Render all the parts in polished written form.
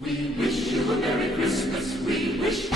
We wish you a Merry Christmas. We wish.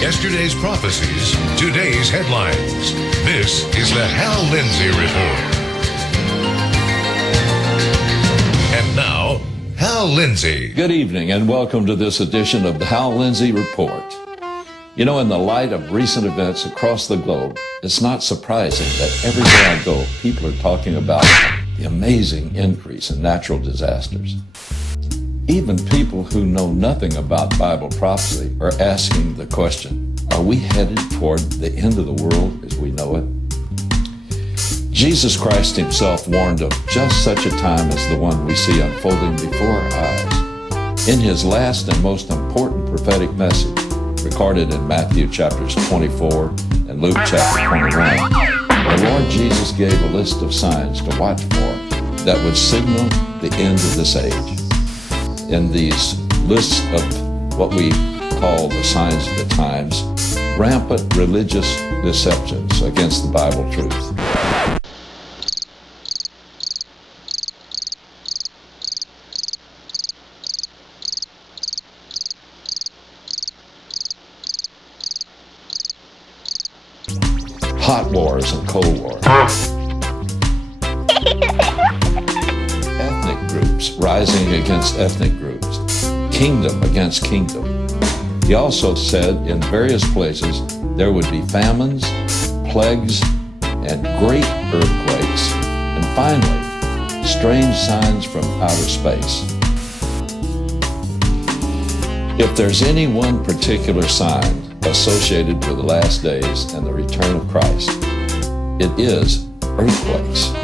Yesterday's prophecies, today's headlines. This is the Hal Lindsey Report. And now, Hal Lindsey. Good evening and welcome to this edition of the Hal Lindsey Report. You know, in the light of recent events across the globe, it's not surprising that everywhere I go, people are talking about the amazing increase in natural disasters. Even people who know nothing about Bible prophecy are asking the question, are we headed toward the end of the world as we know it? Jesus Christ himself warned of just such a time as the one we see unfolding before our eyes. In his last and most important prophetic message, recorded in Matthew chapters 24 and Luke chapter 21, the Lord Jesus gave a list of signs to watch for that would signal the end of this age. In these lists of what we call the signs of the times, rampant religious deceptions against the Bible truth. Hot wars and cold wars. Ethnic groups rising against ethnic groups. Kingdom against kingdom. He also said in various places there would be famines, plagues, and great earthquakes. And finally, strange signs from outer space. If there's any one particular sign associated with the last days and the return of Christ, it is earthquakes.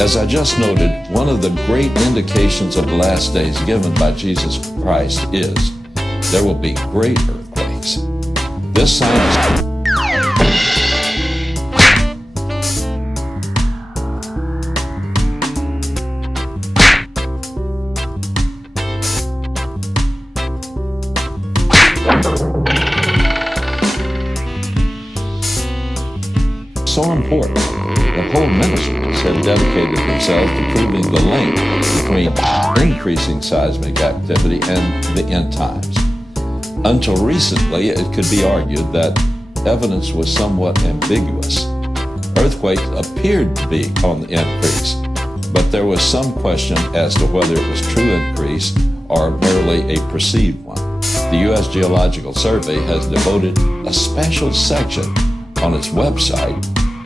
As I just noted, one of the great indications of the last days given by Jesus Christ is there will be great earthquakes. This sign is so important that whole ministries have dedicated themselves to proving the link between increasing seismic activity and the end times. Until recently, it could be argued that evidence was somewhat ambiguous. Earthquakes appeared to be on the increase, but there was some question as to whether it was true increase or merely a perceived one. The U.S. Geological Survey has devoted a special section on its website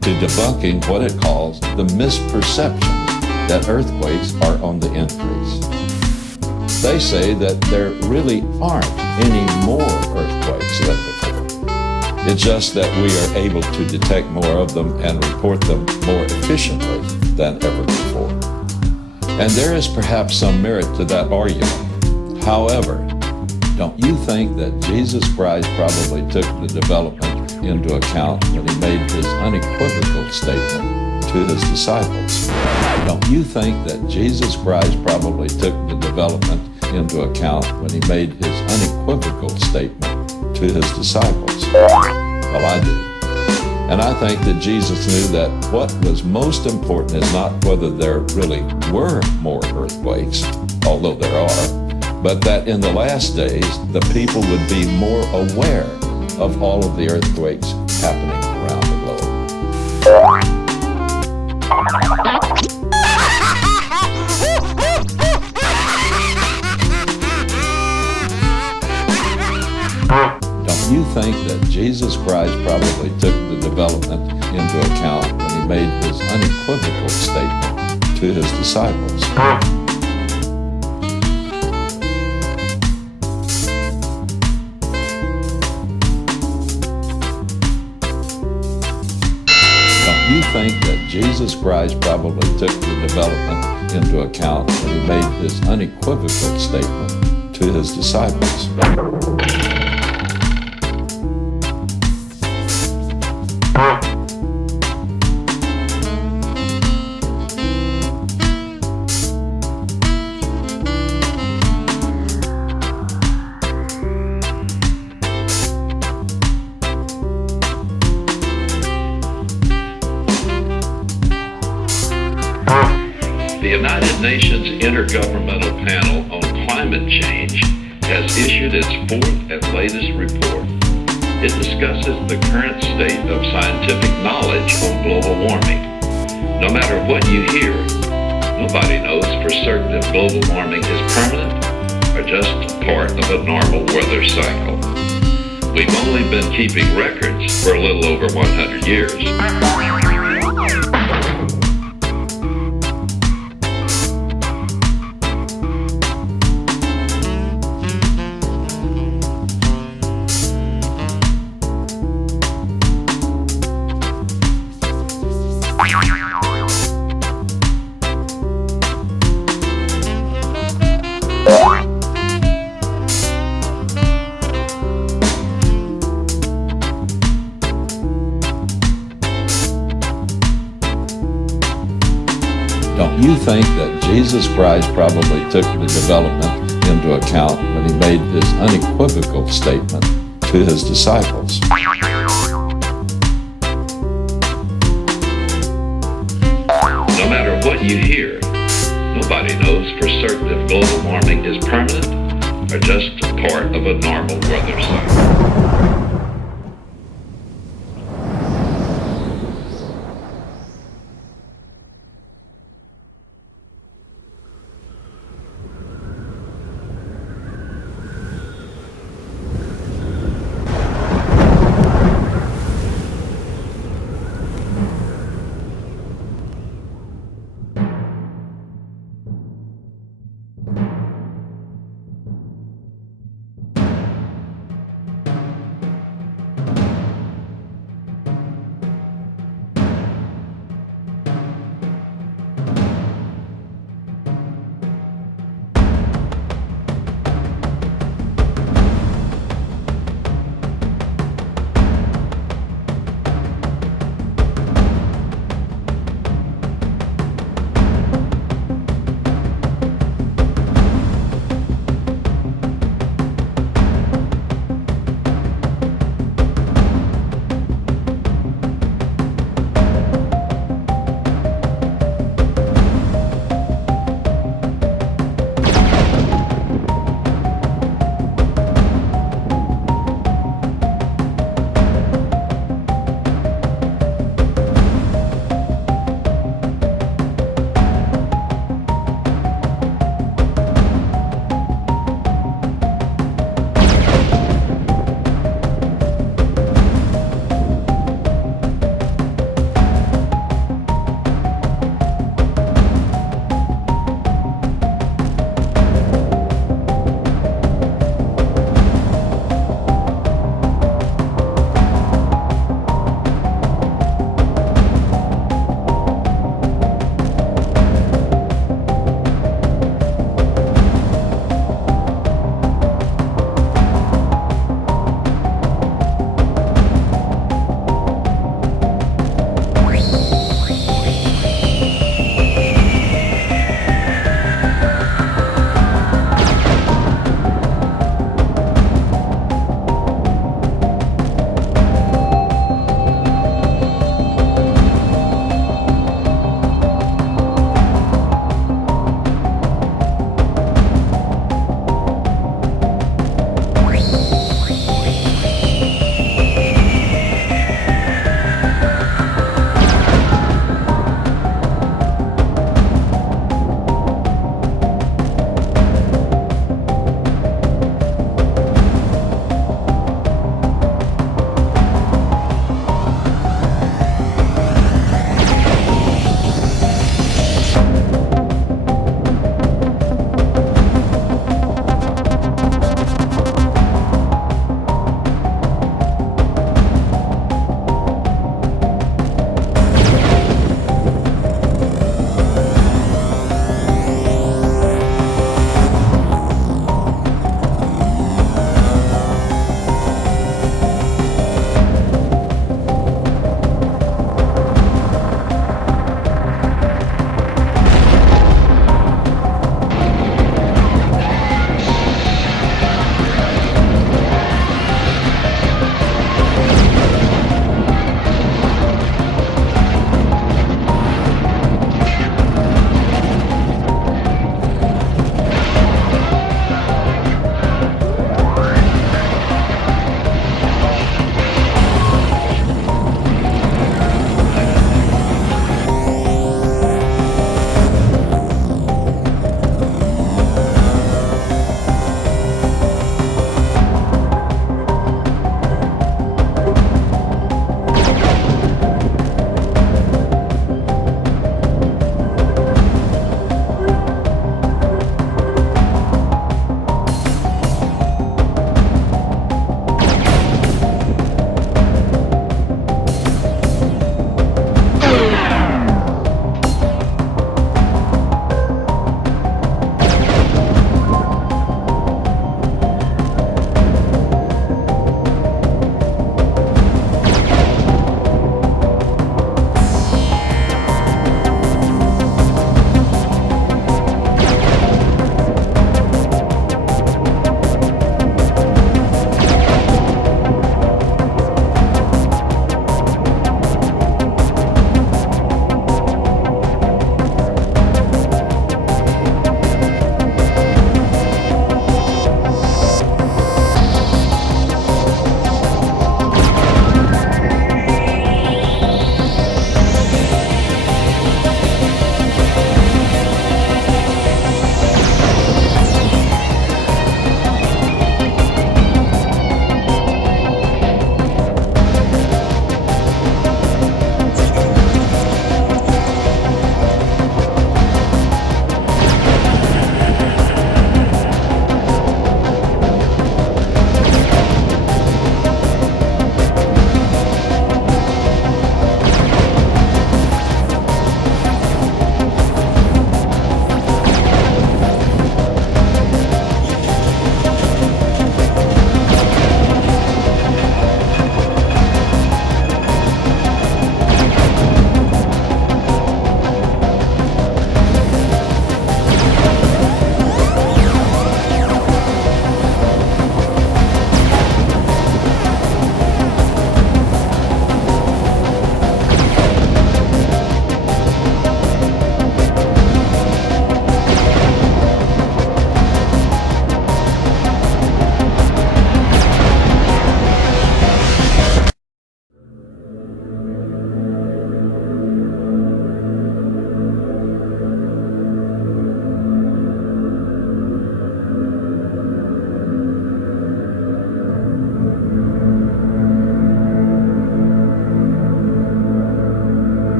to debunking what it calls the misperceptions that earthquakes are on the increase. They say that there really aren't any more earthquakes than before. It's just that we are able to detect more of them and report them more efficiently than ever before. And there is perhaps some merit to that argument. However, don't you think that Jesus Christ probably took the development into account when he made his unequivocal statement to his disciples? Don't you think that Jesus Christ probably took the development into account when he made his unequivocal statement to his disciples? Well, I do. And I think that Jesus knew that what was most important is not whether there really were more earthquakes, although there are, but that in the last days, the people would be more aware of all of the earthquakes happening around the globe. Don't you think that Jesus Christ probably took the development into account when he made his unequivocal statement to his disciples? You think that Jesus Christ probably took the development into account when he made his unequivocal statement to his disciples? The United Nations Intergovernmental Panel on Climate Change has issued its fourth and latest report. It discusses the current state of scientific knowledge on global warming. No matter what you hear, nobody knows for certain if global warming is permanent or just part of a normal weather cycle. We've only been keeping records for a little over 100 years. Don't you think that Jesus Christ probably took the development into account when he made his unequivocal statement to his disciples? No matter what you hear, nobody knows for certain if global warming is permanent or just part of a normal weather cycle.